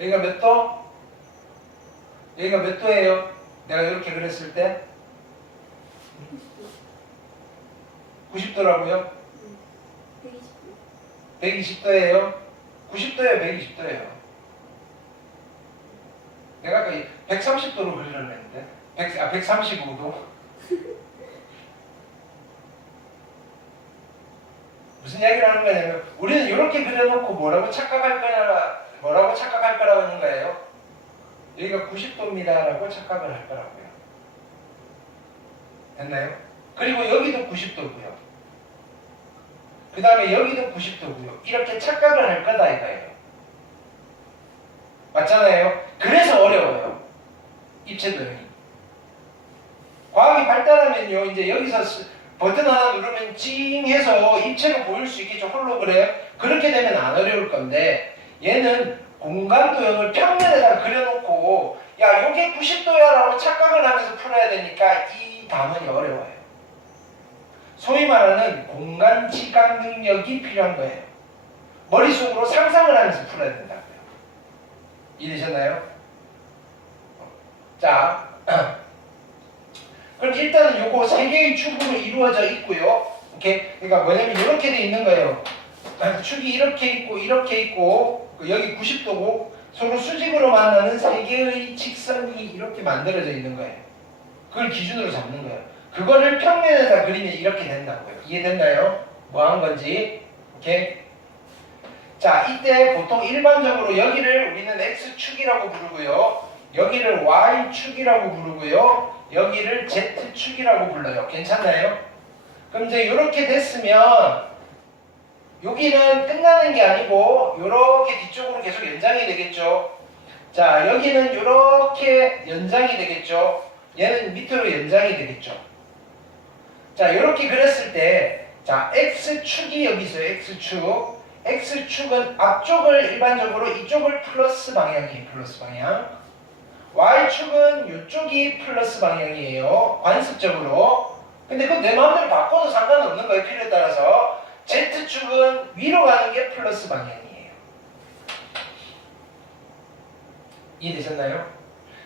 여기가 몇 도? 여기가 몇 도예요? 내가 이렇게 그렸을 때 90도라고요? 120도예요? 90도예요? 120도예요? 내가 아까 130도로 그리려고 했는데 135도 무슨 이야기를 하는 거냐면 우리는 이렇게 그려놓고 뭐라고 착각할 거라고 하는 거예요? 여기가 90도입니다 라고 착각을 할 거라고요. 됐나요? 그리고 여기도 90도고요. 그 다음에 여기도 90도고요. 이렇게 착각을 할 거다 이거예요. 맞잖아요? 그래서 어려워요. 입체 도형이. 과학이 발달하면요, 이제 여기서 버튼 하나 누르면 찡 해서 입체로 보일 수 있겠죠. 홀로그램. 그렇게 되면 안 어려울 건데 얘는 공간 도형을 평면에다 그려놓고 야 요게 90도야 라고 착각을 하면서 풀어야 되니까 이 단원이 어려워요. 소위 말하는 공간 지각 능력이 필요한 거예요. 머릿속으로 상상을 하면서 풀어야 된다고요. 이해되셨나요? 자, 그럼 일단은 요거 세 개의 축으로 이루어져 있고요. 이렇게 그러니까 뭐냐면 이렇게 돼 있는 거예요. 축이 이렇게 있고 여기 90도고 서로 수직으로 만나는 세 개의 직선이 이렇게 만들어져 있는 거예요. 그걸 기준으로 잡는 거예요. 그거를 평면에다 그리면 이렇게 된다고요. 이해됐나요? 뭐 한 건지. 오케이. 자, 이때 보통 일반적으로 여기를 우리는 X축이라고 부르고요. 여기를 Y축이라고 부르고요. 여기를 Z축이라고 불러요. 괜찮나요? 그럼 이제 이렇게 됐으면 여기는 끝나는 게 아니고 이렇게 뒤쪽으로 계속 연장이 되겠죠. 자, 여기는 이렇게 연장이 되겠죠. 얘는 밑으로 연장이 되겠죠. 자, 이렇게 그렸을 때 자, X축이 여기 있어요. X축. X축은 앞쪽을 일반적으로 이쪽을 플러스 방향이에요. 플러스 방향. Y축은 이쪽이 플러스 방향이에요. 관습적으로. 근데 그건 내 마음대로 바꿔도 상관없는 거예요. 필요에 따라서. Z축은 위로 가는 게 플러스 방향이에요. 이해되셨나요?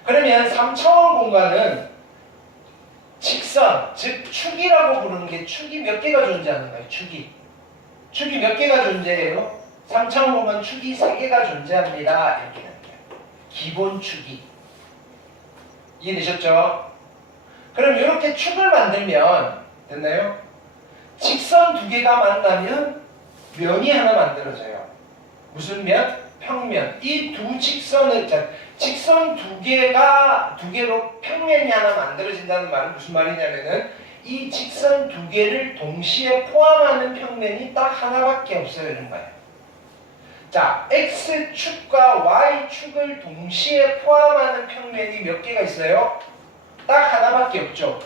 그러면 3차원 공간은 직선, 즉 축이라고 부르는 게 축이 몇 개가 존재하는 거예요. 축이 몇 개가 존재해요? 3차원 공간 축이 3개가 존재합니다. 이렇게 되는 거예요. 기본 축이. 이해되셨죠? 그럼 이렇게 축을 만들면 됐나요? 직선 2개가 만나면 면이 하나 만들어져요. 무슨 면? 평면. 이 두 직선을 직선 2개로 평면이 하나 만들어진다는 말은 무슨 말이냐면은 이 직선 2개를 동시에 포함하는 평면이 딱 하나밖에 없어요. 이런 거예요. 자, X축과 Y축을 동시에 포함하는 평면이 몇 개가 있어요? 딱 하나밖에 없죠.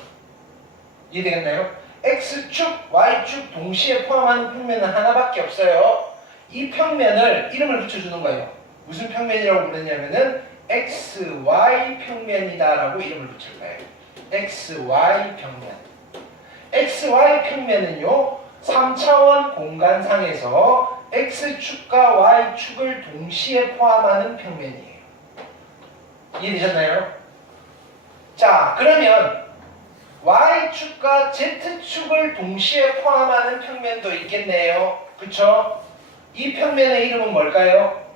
이해되겠나요? X축, Y축 동시에 포함하는 평면은 하나밖에 없어요. 이 평면을 이름을 붙여주는 거예요. 무슨 평면이라고 부르냐면은 XY 평면이다 라고 이름을 붙일 거예요. XY 평면. XY 평면은요 3차원 공간상에서 X축과 Y축을 동시에 포함하는 평면이에요. 이해되셨나요? 자, 그러면 Y축과 Z축을 동시에 포함하는 평면도 있겠네요. 그쵸? 이 평면의 이름은 뭘까요?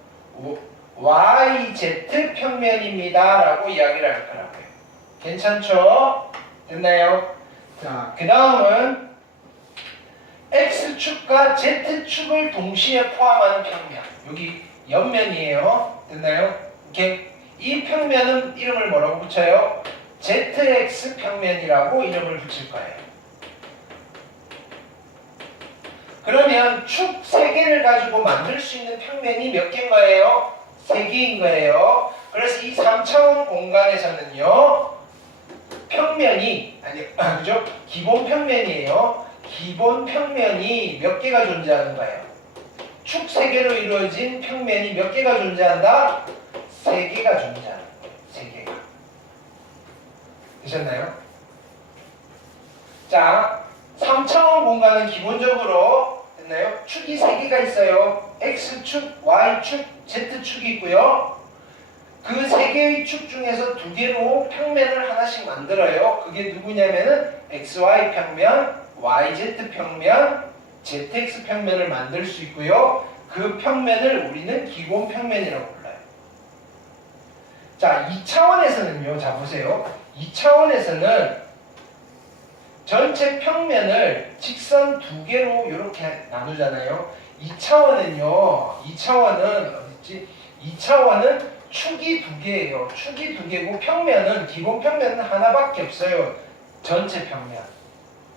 YZ 평면입니다 라고 이야기를 할 거라고요. 괜찮죠? 됐나요? 자, 그 다음은 X축과 Z축을 동시에 포함하는 평면. 여기 옆면이에요. 됐나요? 이렇게 이 평면은 이름을 뭐라고 붙여요? ZX 평면이라고 이름을 붙일 거예요. 그러면 축 3개를 가지고 만들 수 있는 평면이 몇 개인 거예요? 3개인 거예요. 그래서 이 3차원 공간에서는요 평면이 그죠? 기본 평면이에요. 기본 평면이 몇 개가 존재하는 거예요? 축 3개로 이루어진 평면이 몇 개가 존재한다? 3개가 존재하는 거예요. 3개가. 되셨나요? 자, 3차원 공간은 기본적으로 됐나요? 축이 3개가 있어요. X축, Y축, Z축이 있고요. 그 세 개의 축 중에서 두 개로 평면을 하나씩 만들어요. 그게 누구냐면은 XY 평면, YZ 평면, ZX 평면을 만들 수 있고요. 그 평면을 우리는 기본 평면이라고 불러요. 자, 2차원에서는요. 자, 보세요. 2차원에서는 전체 평면을 직선 두 개로 이렇게 나누잖아요. 2차원은요. 2차원은 어딨지? 2차원은 축이 두 개예요. 축이 두 개고 평면은 기본 평면은 하나밖에 없어요. 전체 평면.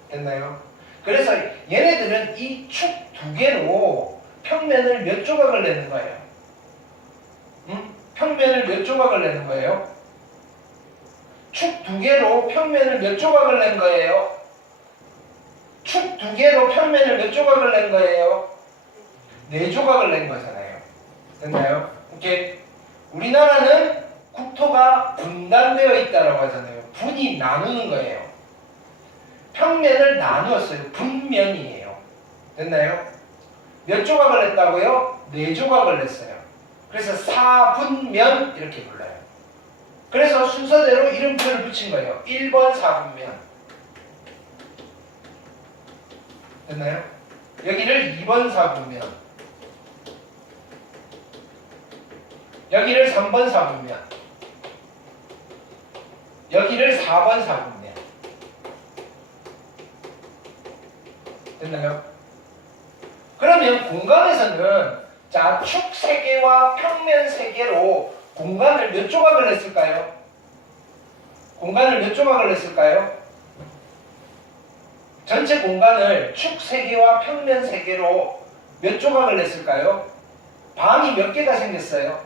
됐나요? 그래서 얘네들은 이 축 두 개로 평면을 몇 조각을 내는 거예요? 평면을 몇 조각을 내는 거예요? 축 두 개로 평면을 몇 조각을 낸 거예요? 축 두 개로 평면을 몇 조각을 낸 거예요? 네 조각을 낸 거잖아요. 됐나요? 오케이. 우리나라는 국토가 분단되어 있다라고 하잖아요. 분이 나누는 거예요. 평면을 나누었어요. 분면이에요. 됐나요? 몇 조각을 냈다고요? 네 조각을 냈어요. 그래서 사분면 이렇게 불러요. 그래서 순서대로 이름표를 붙인 거예요. 1번 사분면. 됐나요? 여기를 2번 사분면. 여기를 3번 사분면. 여기를 4번 사분면. 됐나요? 그러면 공간에서는 자, 축 3개와 평면 3개로 공간을 몇 조각을 냈을까요? 공간을 몇 조각을 냈을까요? 전체 공간을 축 3개와 평면 3개로 몇 조각을 냈을까요? 방이 몇 개가 생겼어요?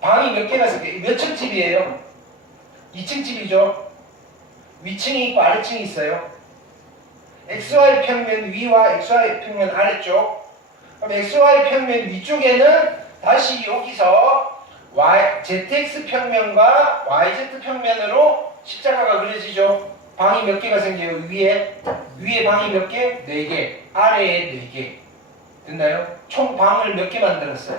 방이 몇 개가 생겨요? 몇 층 집이에요? 2층 집이죠? 위층이 있고 아래층이 있어요? XY 평면 위와 XY 평면 아래쪽. 그럼 XY 평면 위쪽에는 다시 여기서 ZX 평면과 YZ 평면으로 십자가가 그려지죠. 방이 몇 개가 생겨요? 위에 방이 몇 개? 4개. 아래에 4개. 됐나요? 총 방을 몇 개 만들었어요?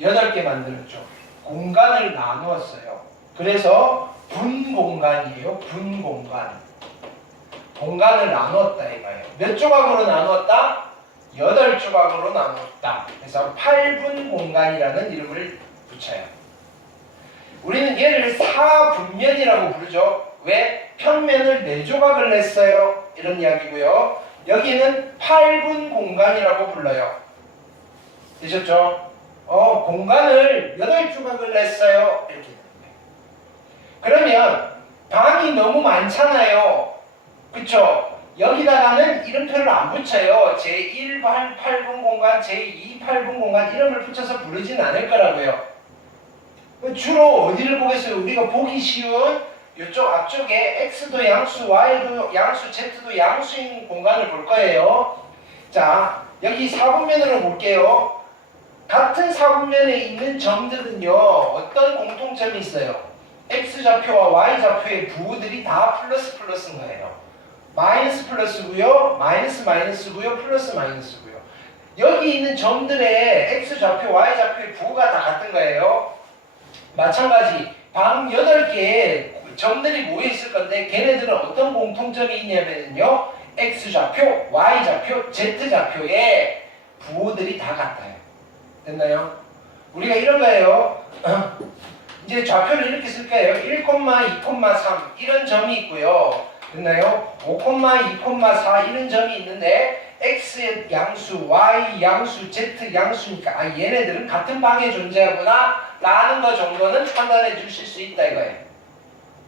8개 만들었죠. 공간을 나누었어요. 그래서 분공간이에요. 분공간. 공간을 나누었다 이거예요. 몇 조각으로 나누었다? 8조각으로 나누었다. 그래서 8분 공간이라는 이름을 붙여요. 우리는 얘를 사분면이라고 부르죠. 왜? 평면을 4조각을 냈어요. 이런 이야기고요. 여기는 8분 공간이라고 불러요. 되셨죠? 공간을 8조각을 냈어요. 이렇게 되는 거예요. 그러면 방이 너무 많잖아요. 그쵸? 여기다가는 이름표를 안 붙여요. 제1 8분 공간, 제2 8분 공간 이름을 붙여서 부르진 않을 거라고요. 주로 어디를 보겠어요? 우리가 보기 쉬운 이쪽 앞쪽에 X도 양수, Y도 양수, Z도 양수인 공간을 볼 거예요. 자, 여기 사분면으로 볼게요. 같은 사분면에 있는 점들은요, 어떤 공통점이 있어요? X좌표와 Y좌표의 부호들이 다 플러스인 거예요. 마이너스 플러스고요, 마이너스고요, 플러스 마이너스고요. 여기 있는 점들의 X좌표, Y좌표의 부호가 다 같은 거예요. 마찬가지 방 8개의 점들이 모여있을 건데 걔네들은 어떤 공통점이 있냐면요, X좌표, Y좌표, Z좌표의 부호들이 다 같아요. 됐나요? 우리가 이런 거예요. 이제 좌표를 이렇게 쓸 거예요. 1, 2, 3 이런 점이 있고요. 됐나요? 5, 2, 4 이런 점이 있는데 X 양수, Y 양수, Z 양수니까 얘네들은 같은 방에 존재하구나 라는 거 정도는 판단해 주실 수 있다 이거예요.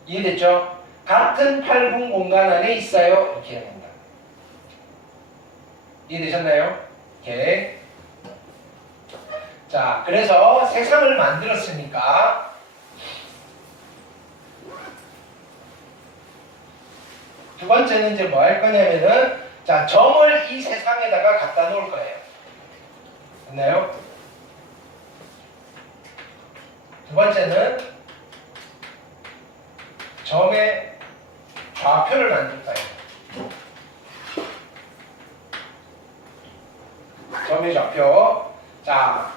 이해됐죠? 같은 8분 공간 안에 있어요. 이렇게 해야 된다. 이해되셨나요? 오케이. 자, 그래서 세상을 만들었으니까 두 번째는 이제 뭐 할 거냐면은, 자, 점을 이 세상에다가 갖다 놓을 거예요. 됐나요? 두 번째는 점의 좌표를 만들 거예요. 점의 좌표. 자,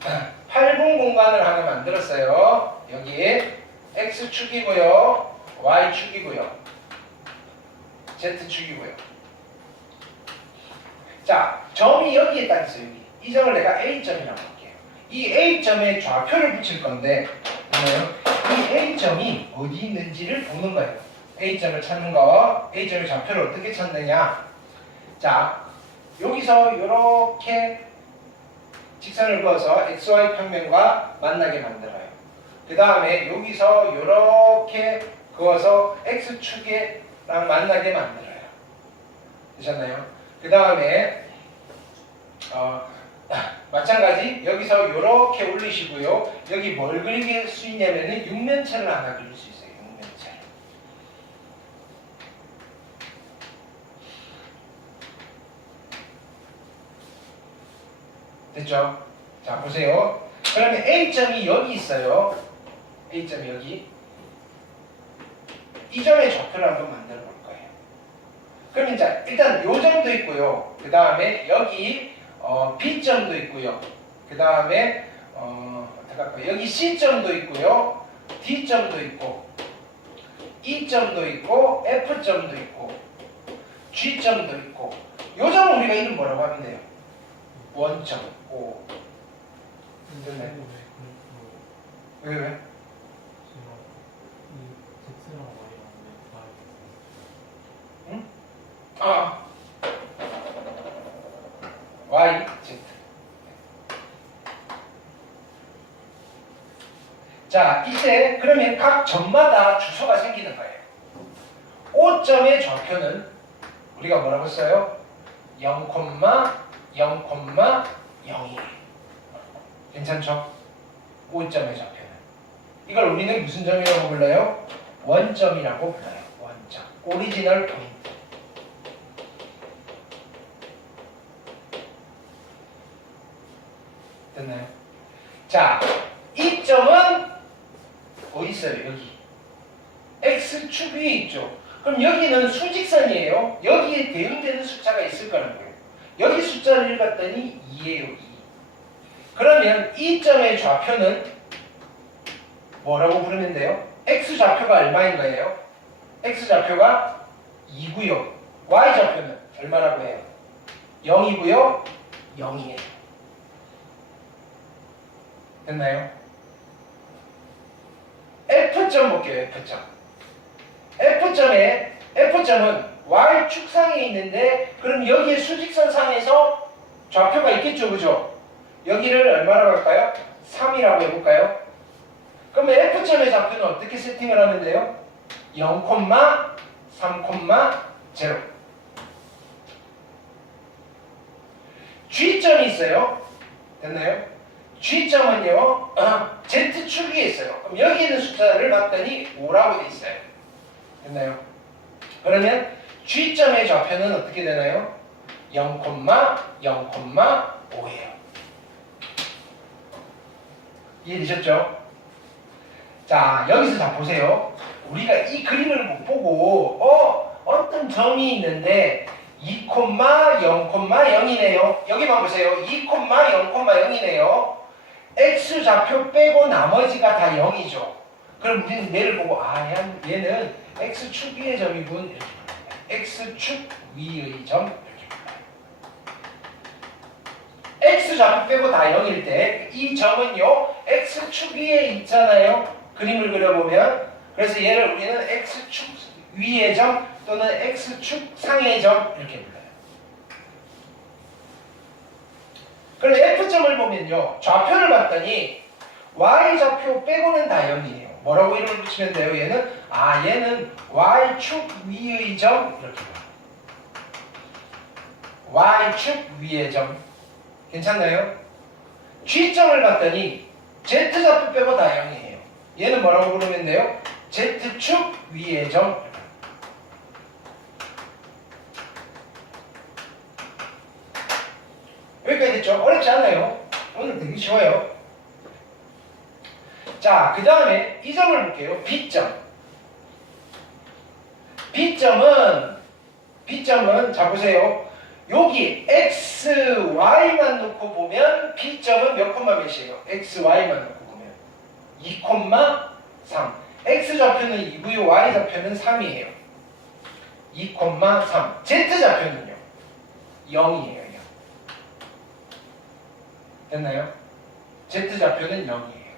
8분 공간을 하나 만들었어요. 여기 X축이고요. Y축이고요. Z축이고요. 자, 점이 여기에 딱 있어요. 여기. 이 점을 내가 A점이라고 할게요. 이 A점에 좌표를 붙일 건데 이 A점이 어디 있는지를 보는 거예요. A점을 찾는 거. A점의 좌표를 어떻게 찾느냐. 자, 여기서 이렇게 직선을 그어서 XY 평면과 만나게 만들어요. 그 다음에 여기서 이렇게 그어서 X축이랑 만나게 만들어요. 되셨나요? 그 다음에 마찬가지 여기서 이렇게 올리시고요. 여기 뭘 그릴 수 있냐면은 육면체를 하나 그릴 수 있어요. 육면체. 됐죠? 자, 보세요. 그러면 A점이 여기 있어요. A점이 여기. 이 점의 좌표를 한번 만들어 볼 거예요. 그럼 이제 일단 요 점도 있고요. 그 다음에 여기 B점도 있고요. 그 다음에 어떻게 할까요? 여기 C점도 있고요. D점도 있고 E점도 있고 F점도 있고 G점도 있고 요 점은 우리가 이름 뭐라고 하면 돼요? 원점. 오. 됐네. 왜? 응? Y, Z. 자, 이제 그러면 각 점마다 주소가 생기는 거예요. O점의 좌표는 우리가 뭐라고 써요? 0,0,0이에요. 괜찮죠? O점의 좌표는. 이걸 우리는 무슨 점이라고 불러요? 원점이라고 불러요. 원점. 오리지널 포인트. 됐나요? 자, 이 점은 어디 있어요? 여기. X축 위에 있죠. 그럼 여기는 수직선이에요. 여기에 대응되는 숫자가 있을 거라는 거예요. 여기 숫자를 읽었더니 2예요. 2. 그러면 이 점의 좌표는 뭐라고 부르면 돼요? X좌표가 얼마인 거예요? X좌표가 2고요. Y좌표는 얼마라고 해요? 0이고요. 0이에요. 됐나요? F점 볼게요. F점은 Y축상에 있는데 그럼 여기에 수직선상에서 좌표가 있겠죠. 그죠? 여기를 얼마라고 할까요? 3이라고 해볼까요? 그러면 F점의 좌표는 어떻게 세팅을 하면 돼요? 0,3,0 G점이 있어요. 됐나요? G점은요 Z축 위에 있어요. 그럼 여기 있는 숫자를 봤더니 5라고 돼 있어요. 됐나요? 그러면 G점의 좌표는 어떻게 되나요? 0,0,5예요. 이해되셨죠? 자, 여기서 자 보세요. 우리가 이 그림을 못 보고 어떤 점이 있는데 2,0,0이네요. 여기만 보세요. 2,0,0이네요. X좌표 빼고 나머지가 다 0이죠. 그럼 우리는 얘를 보고 얘는 X축 위의 점이군 이렇게 불러요. X축 위의 점 이렇게 불러요. X좌표 빼고 다 0일 때 이 점은요 X축 위에 있잖아요. 그림을 그려보면. 그래서 얘를 우리는 X축 위의 점 또는 X축 상의 점 이렇게 불러요. 그런데 F점을 보면요 좌표를 봤더니 Y좌표 빼고는 다 0이에요. 뭐라고 이름을 붙이면 돼요? 얘는 Y축 위의 점 이렇게 불러요. Y축 위의 점. 괜찮나요? G점을 봤더니 Z좌표 빼고 다 0이에요. 얘는 뭐라고 부르면 돼요? Z축 위의 점. 여기까지 됐죠? 어렵지 않아요. 오늘 되게 쉬워요. 자, 그 다음에 이 점을 볼게요. B점. B점은 자 보세요. 여기 x, y만 놓고 보면 B점은 몇 콤마 몇이에요? x, y만 놓고 보면 2,3. x좌표는 2고요. y좌표는 3이에요. 2,3. z좌표는요? 0이에요. 0. 됐나요? z좌표는 0이에요.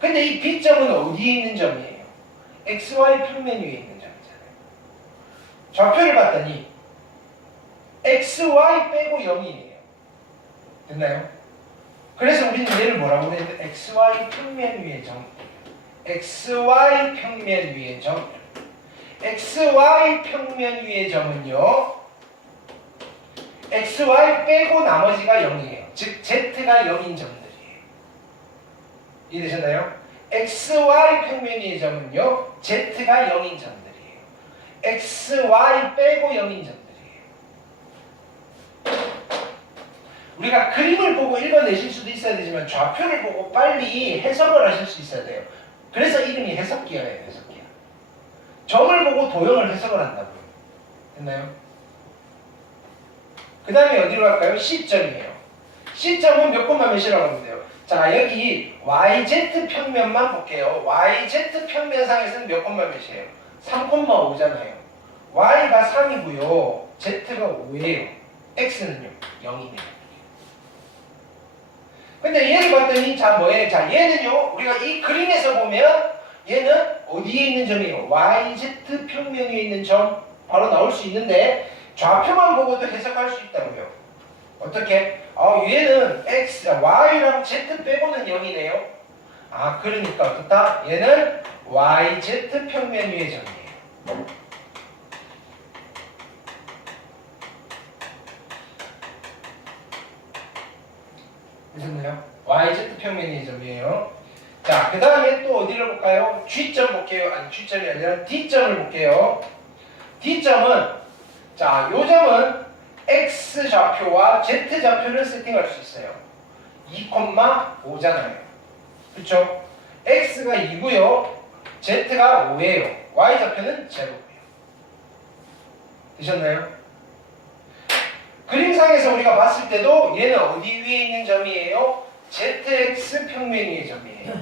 근데 이 B점은 어디에 있는 점이에요? xy 평면 위에 있는 점이잖아요. 좌표를 봤더니 xy 빼고 0이에요. 됐나요? 그래서 우리는 얘를 뭐라고 그랬는데 xy 평면 위의 점. xy 평면 위의 점. xy 평면 위의 점은요. xy 빼고 나머지가 0이에요. 즉 z가 0인 점들이에요. 이해되셨나요? xy 평면 위의 점은요. z가 0인 점들이에요. xy 빼고 0인 점들이에요. 우리가 그림을 보고 읽어내실 수도 있어야 되지만 좌표를 보고 빨리 해석을 하실 수 있어야 돼요. 그래서 이름이 해석기어예요. 해석기어. 점을 보고 도형을 해석을 한다고요. 됐나요? 그 다음에 어디로 갈까요? C점이에요. C점은 몇 콤마 몇이라고 하면 돼요? 자, 여기 YZ 평면만 볼게요. YZ 평면상에서는 몇 콤마 몇이에요? 3,5잖아요. Y가 3이고요. Z가 5예요. X는요? 0이네요. 근데 얘를 봤더니 자 뭐예요? 자 얘는요 우리가 이 그림에서 보면 얘는 어디에 있는 점이에요? YZ 평면 위에 있는 점 바로 나올 수 있는데 좌표만 보고도 해석할 수 있다고요. 어떻게? 얘는 X, Y랑 Z 빼고는 0이네요. 아 그러니까 어떻다? 얘는 YZ 평면 위의 점이에요. 되셨나요? YZ 평면의 점이에요. 자, 그 다음에 또 어디를 볼까요? G점 볼게요. 아니, G점이 아니라 D점을 볼게요. D점은, 자, 요 점은 X좌표와 Z좌표를 세팅할 수 있어요. 2,5잖아요. 그쵸? X가 2고요. Z가 5예요. Y좌표는 0고요. 되셨나요? 그림상에서 우리가 봤을 때도 얘는 어디 위에 있는 점이에요? ZX 평면 위의 점이에요.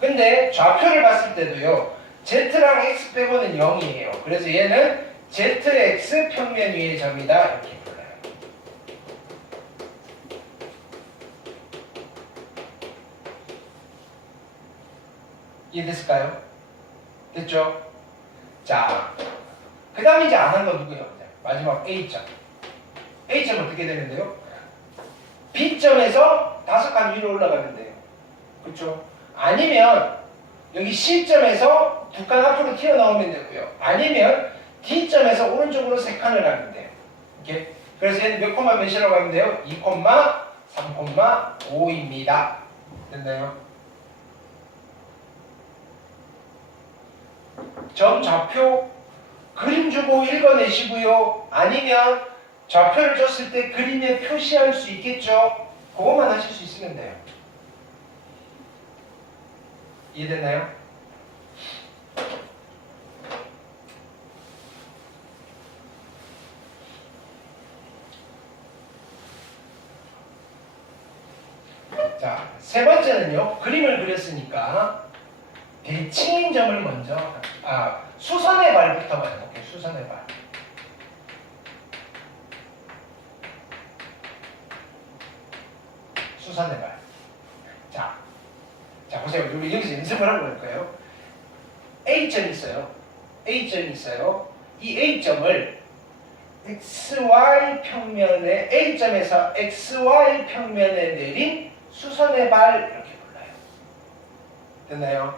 근데 좌표를 봤을 때도요. Z랑 X 빼고는 0이에요. 그래서 얘는 ZX 평면 위의 점이다. 이렇게 불러요. 이해됐을까요? 됐죠? 자, 그 다음에 이제 안 한 건 누구예요? 마지막 A점. A점은 어떻게 되는데요? B점에서 5칸 위로 올라가면 돼요. 그렇죠? 아니면 여기 C점에서 2칸 앞으로 튀어나오면 되고요. 아니면 D점에서 오른쪽으로 3칸을 가면 돼요. 이렇게. 그래서 얘는 몇 콤마 몇이라고 하면 돼요? 2, 3,5입니다. 됐나요? 점 좌표 그림 주고 읽어내시고요. 아니면 좌표를 줬을 때 그림에 표시할 수 있겠죠? 그것만 하실 수 있으면 돼요. 이해됐나요? 자, 세 번째는요. 그림을 그렸으니까 대칭인 점을 먼저 수선의 발부터 해볼게요. 수선의 발. 수선의 발. 자 보세요. 우리 여기서 연습을 하고 갈 거예요. A점이 있어요. A점이 있어요. 이 A점을 XY 평면에 A점에서 XY 평면에 내린 수선의 발 이렇게 불러요. 됐나요?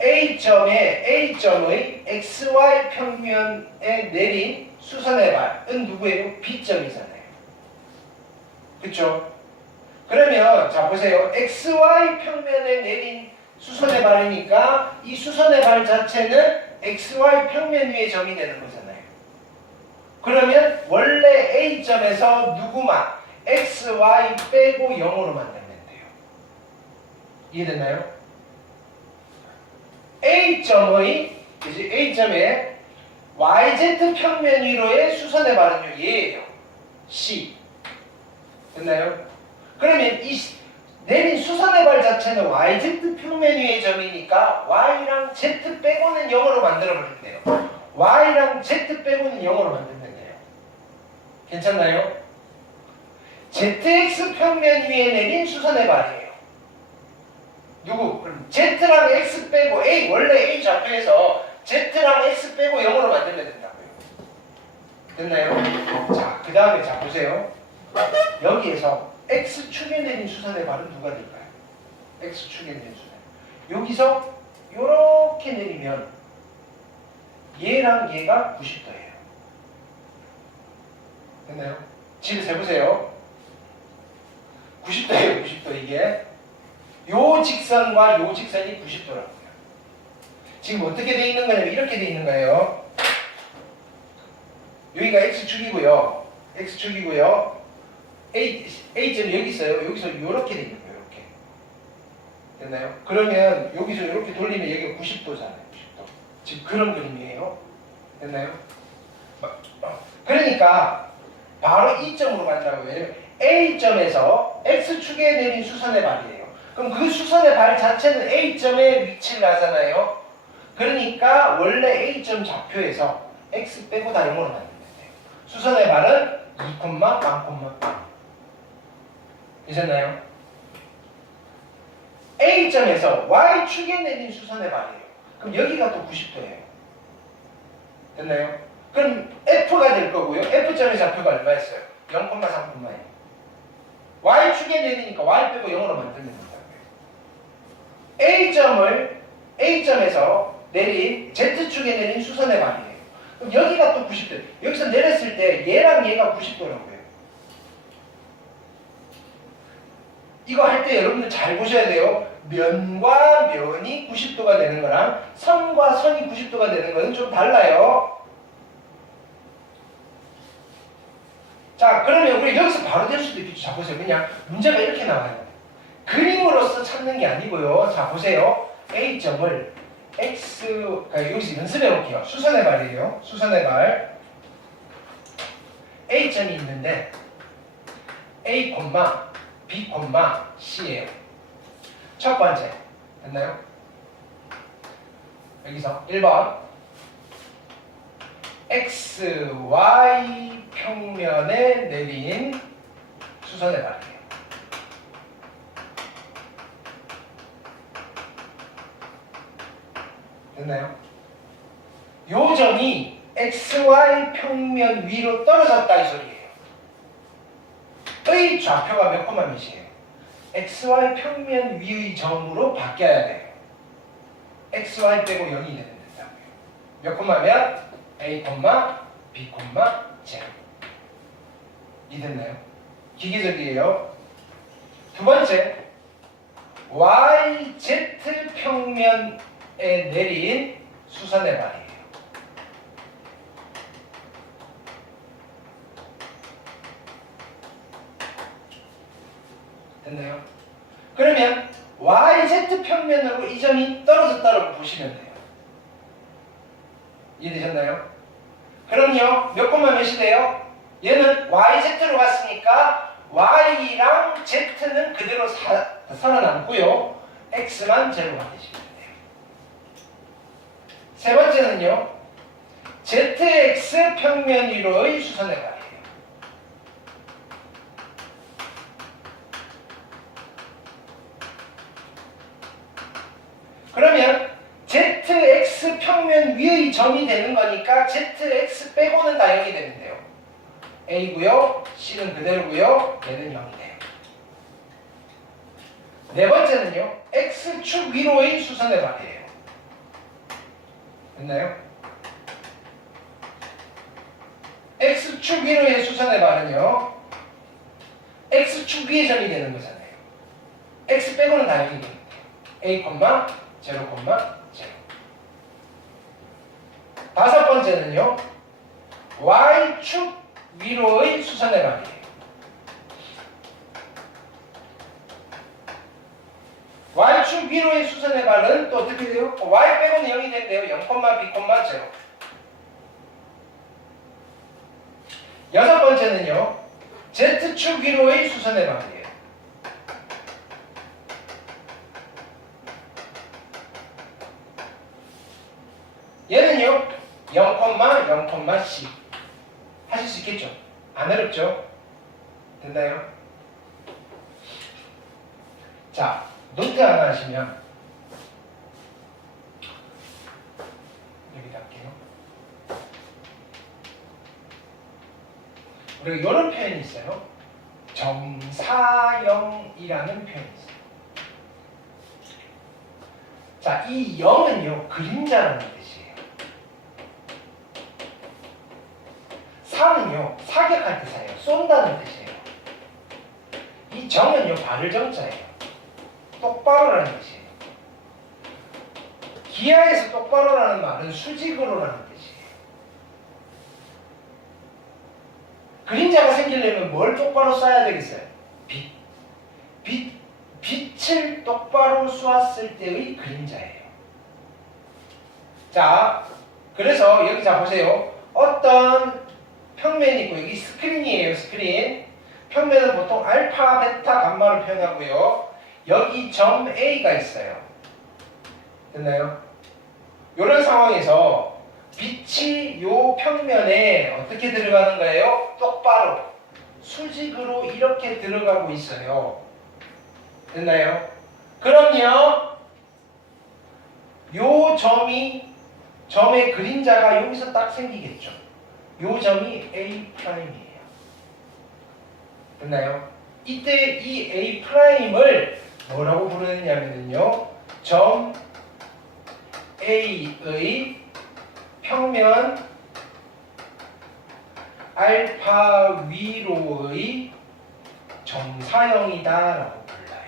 A점의 XY 평면에 내린 수선의 발은 누구예요? B점이잖아요. 그쵸? 그러면 자 보세요. XY 평면에 내린 수선의 발이니까 이 수선의 발 자체는 XY 평면 위의 점이 되는 거잖아요. 그러면 원래 A점에서 누구만 XY 빼고 0으로 만들면 돼요. 이해됐나요? A점의 A점에 YZ 평면 위로의 수선의 발은요 얘예요. C. 됐나요? 그러면 이 내린 수선의 발 자체는 YZ 평면 위의 점이니까 Y랑 Z 빼고는 0으로 만들어버리면 돼요. Y랑 Z 빼고는 0으로 만들면 돼요. 괜찮나요? ZX 평면 위에 내린 수선의 발이에요. 누구? 그럼 Z랑 X 빼고 A, 원래 A 좌표에서 Z랑 X 빼고 0으로 만들면 된다고요. 됐나요? 자, 그 다음에 자 보세요. 여기에서 X축에 내린 수선의 발은 누가 될까요? X축에 내린 수선. 여기서 요렇게 내리면 얘랑 얘가 90도예요. 됐나요? 집에서 해보세요. 90도예요, 90도 이게. 요 직선과 요 직선이 90도라고요. 지금 어떻게 돼 있는 거냐면 이렇게 돼 있는 거예요. 여기가 X축이고요. X축이고요. A점이 여기 있어요. 여기서 이렇게 돼 있는 거예요. 이렇게. 됐나요? 그러면 여기서 이렇게 돌리면 여기가 90도잖아요. 90도. 지금 그런 그림이에요. 됐나요? 그러니까 바로 이 점으로 간다고요. 왜냐면 A점에서 X축에 내린 수선의 발이에요. 그럼 그 수선의 발 자체는 A점에 위치를 하잖아요. 그러니까 원래 A점 좌표에서 X 빼고 다 0으로 만들면 돼요. 수선의 발은 2, 빵, 빵. 되셨나요? A점에서 Y축에 내린 수선의 발이에요. 그럼 여기가 또 90도예요. 됐나요? 그럼 F가 될 거고요. F점의 좌표가 얼마였어요? 0,3,1. Y축에 내리니까 Y 빼고 0으로 만들면 된다고요. A점에서 내린 Z축에 내린 수선의 발이에요. 그럼 여기가 또 90도. 여기서 내렸을 때 얘랑 얘가 90도라고요. 이거 할 때 여러분들 잘 보셔야 돼요. 면과 면이 90도가 되는 거랑 선과 선이 90도가 되는 거는 좀 달라요. 자, 그러면 우리 여기서 바로 될 수도 있겠죠. 자, 보세요. 그냥 문제가 이렇게 나와요. 그림으로서 찾는 게 아니고요. 자, 보세요. A점을 그러니까 여기서 연습해 볼게요. 수선의 발이에요. 수선의 발. A점이 있는데 A, B, C예요. 첫 번째. 됐나요? 여기서 1번 X, Y 평면에 내린 수선의 발이에요. 됐나요? 요 점이 XY 평면 위로 떨어졌다 이 소리예요. 의 좌표가 몇 콤마 몇이에요? XY 평면 위의 점으로 바뀌어야 돼요. XY 빼고 0이 되면 된다고요. 몇 콤마면? A, B, Z. 이 됐나요? 기계적이에요. 두 번째, YZ 평면에 내린 수선의 발이에요. 됐나요? 그러면 YZ 평면으로 이 점이 떨어졌다고 보시면 돼요. 이해되셨나요? 그럼요, 몇 콤마 몇이 돼요? 얘는 YZ로 갔으니까 Y랑 Z는 그대로 살아남고요. X만 제로가 되시면 돼요. 세 번째는요, ZX 평면 위로의 수선의 발이에요. 그러면 ZX 평면 위의 점이 되는 거니까 ZX 빼고는 다 0이 되는데요. A고요, C는 그대로고요, 얘는 0이 돼요. 네 번째는요, X축 위로의 수선의 발이에요. 됐나요? X축 위로의 수선의 발은요, X축 위의 점이 되는 거잖아요. X 빼고는 다 0이 됩니다. A, 0, 0. 다섯 번째는요, Y축 위로의 수선의 발이에요. Y축 위로의 수선의 발은 또 어떻게 돼요? Y 빼고는 0이 된대요. 0, B, 0. 얘는요 Z축 위로의 수선의 발이에요. 얘는요 0,0,C 하실 수 있겠죠? 안 어렵죠? 됐나요? 자, 노트 하나 하시면 여기다 할게요. 우리가 이런 표현이 있어요. 정사형이라는 표현이 있어요. 자, 이 영은요 그림자라는 뜻이에요. 사는요 사격할 때 사요. 쏜다는 뜻이에요. 이 정은요 발을 정자예요. 똑바로라는 뜻이에요. 기하에서 똑바로라는 말은 수직으로라는 뜻이에요. 그림자가 생기려면 뭘 똑바로 쏴야 되겠어요? 빛을 똑바로 쏘았을 때의 그림자예요. 자, 그래서 여기 자 보세요. 어떤 평면이 있고 여기 스크린이에요. 스크린. 평면은 보통 알파, 베타, 감마로 표현하고요. 여기 점 A가 있어요. 됐나요? 이런 상황에서 빛이 요 평면에 어떻게 들어가는 거예요? 똑바로 수직으로 이렇게 들어가고 있어요. 됐나요? 그럼요 요 점의 그림자가 여기서 딱 생기겠죠. 요 점이 A'이에요. 됐나요? 이때 이 A'을 뭐라고 부르느냐면요 점 A의 평면 알파 위로의 정사형이다 라고 불러요.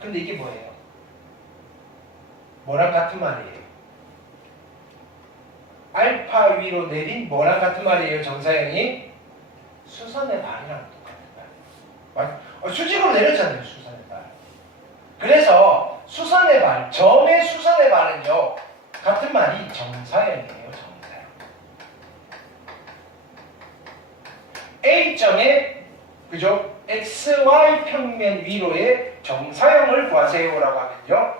근데 이게 뭐예요? 뭐랑 같은 말이에요? 알파 위로 내린 뭐랑 같은 말이에요? 정사형이? 수선의 발이랑 똑같은 말. 수직으로 내렸잖아요. 수선의 발. 그래서 수선의 발, 점의 수선의 발은요 같은 말이 정사형이에요. 정사형. A점에 그죠? XY 평면 위로의 정사형을 구하세요라고 하면요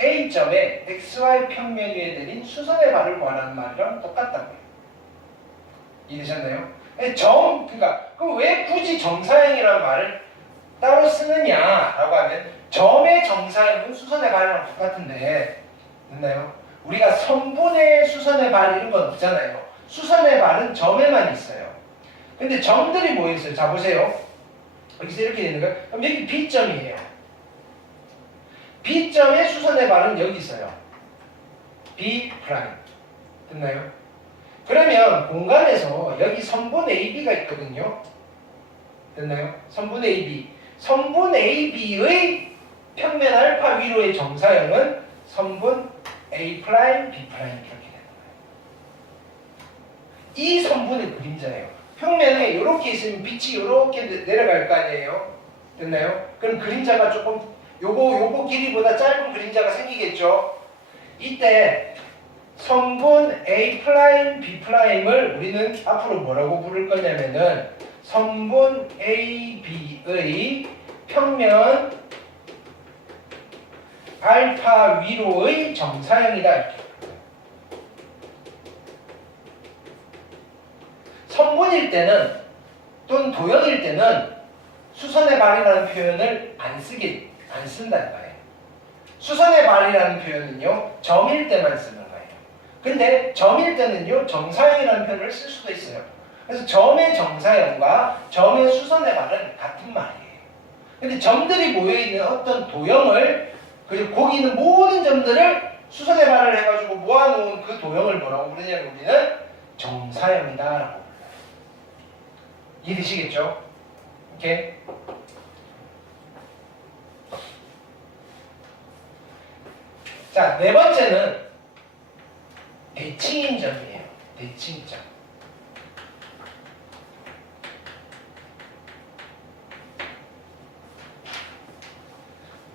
A점에 XY 평면 위에 내린 수선의 발을 구하라는 말이랑 똑같다고요. 이해되셨나요? 그러니까 그럼 왜 굳이 정사형이라는 말을 따로 쓰느냐라고 하면 점의 정사형은 수선의 발이랑 똑같은데 됐나요? 우리가 선분의 수선의 발 이런 건 없잖아요. 수선의 발은 점에만 있어요. 근데 점들이 뭐 있어요? 자 보세요. 여기서 이렇게 되는 거예요. 그럼 여기 B점이에요. B점의 수선의 발은 여기 있어요. B 프라임. 됐나요? 그러면 공간에서 여기 선분 AB가 있거든요. 됐나요? 선분 AB. 선분 AB의 평면 알파 위로의 정사형은 선분 A 프라임, B 프라임 이렇게 되는 거예요. 이 선분의 그림자예요. 평면에 이렇게 있으면 빛이 이렇게 내려갈 거 아니에요. 됐나요? 그럼 그림자가 조금 요거 길이보다 짧은 그림자가 생기겠죠. 이때 선분 A 프라임, B 프라임을 우리는 앞으로 뭐라고 부를 거냐면은 선분 AB의 평면 알파 위로의 정사형이다 이렇게. 선분일 때는 또는 도형일 때는 수선의 발이라는 표현을 안 쓴다는 거예요. 수선의 발이라는 표현은요 점일 때만 쓰는 거예요. 근데 점일 때는요 정사형이라는 표현을 쓸 수도 있어요. 그래서 점의 정사형과 점의 수선의 발은 같은 말이에요. 근데 점들이 모여있는 어떤 도형을 그리고 거기 있는 모든 점들을 수선의 발을 해가지고 모아놓은 그 도형을 뭐라고 부르냐면 우리는 정사형이다 라고 불러요. 이해되시겠죠? 오케이? 자, 네 번째는 대칭인 점이에요. 대칭점.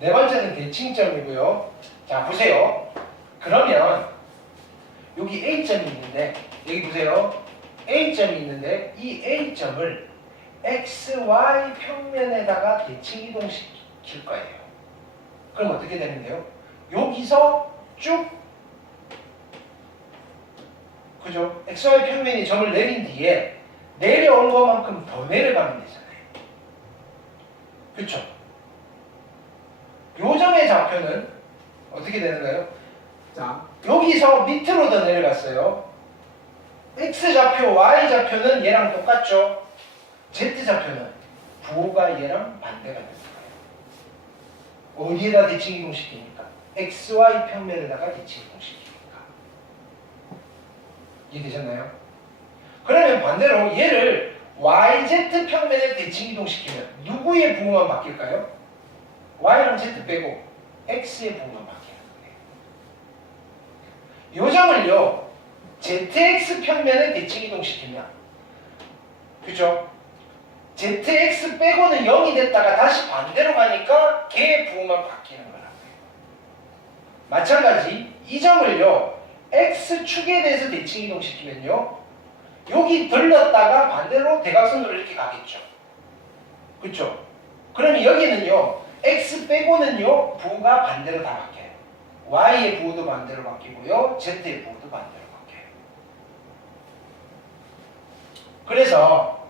네 번째는 대칭점이고요. 자, 보세요. 그러면 여기 A점이 있는데 여기 보세요. A점이 있는데 이 A점을 XY 평면에다가 대칭 이동시킬 거예요. 그럼 어떻게 되는데요? 여기서 쭉 그죠? XY 평면이 점을 내린 뒤에 내려온 것만큼 더 내려가면 되잖아요. 그쵸? 요 점의 좌표는 어떻게 되는가요? 자, 여기서 밑으로 더 내려갔어요. X좌표, Y좌표는 얘랑 똑같죠? Z좌표는 부호가 얘랑 반대가 됩니다. 어디에다 대칭 이동시키니까? XY 평면에다가 대칭 이동시키니까. 이해되셨나요? 그러면 반대로 얘를 YZ 평면에 대칭 이동시키면 누구의 부호만 바뀔까요? Y랑 Z 빼고 X의 부호만 바뀌는 거예요. 요 점을요 ZX 평면에 대칭 이동시키면 그죠? ZX 빼고는 0이 됐다가 다시 반대로 가니까 걔의 부호만 바뀌는 거라고요. 마찬가지 이 점을요 X축에 대해서 대칭 이동시키면요 여기 들렀다가 반대로 대각선으로 이렇게 가겠죠. 그쵸? 그러면 여기는요 X 빼고는요 부호가 반대로 다 바뀌어요. Y의 부호도 반대로 바뀌고요 Z의 부호도 반대로 바뀌어요. 그래서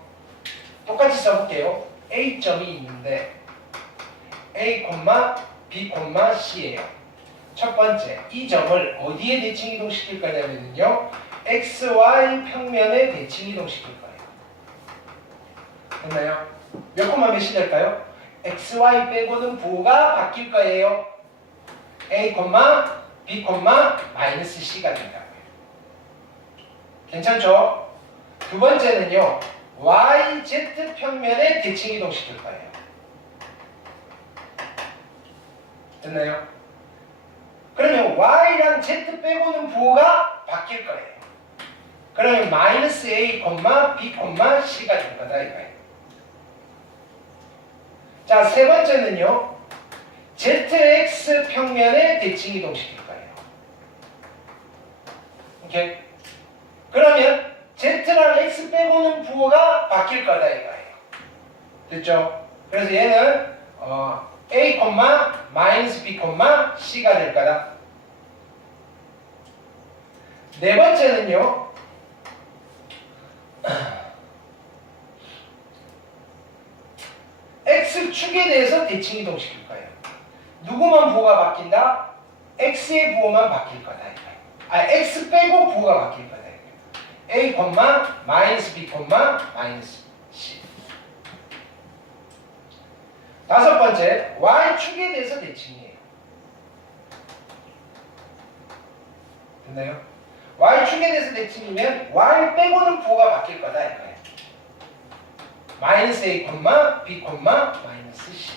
똑같이 써볼게요. A점이 있는데 A, B, C예요. 첫 번째, 이 점을 어디에 대칭 이동시킬 거냐면요 XY 평면에 대칭 이동시킬 거예요. 됐나요? 몇 콤마 몇이 될까요? XY 빼고는 부호가 바뀔 거예요. A, B, 마이너스 C가 된다고요. 괜찮죠? 두 번째는요 YZ 평면에 대칭 이동시킬 거예요. 됐나요? 그러면 Y랑 Z 빼고는 부호가 바뀔 거예요. 그러면 마이너스 A, B, C가 될 거다 이거예요. 자, 세 번째는요 ZX 평면에 대칭 이동시킬 거예요. 오케이? 그러면 Z랑 X 빼고는 부호가 바뀔 거다 이거예요. 됐죠? 그래서 얘는 A, 마이너스 B, C가 될 거다. 네 번째는요 X축에 대해서 대칭 이동시킬 거예요. 누구만 부호가 바뀐다? X의 부호만 바뀔 거다 이거예요. X 빼고 부호가 바뀔 거다 이거예요. A, 마이너스 B, 마이너스 C. 다섯 번째, Y축에 대해서 대칭이에요. 됐나요? Y축에 대해서 대칭이면 Y 빼고는 부호가 바뀔 거다 이거예요. 마이너스 A, B, 마이너스 C.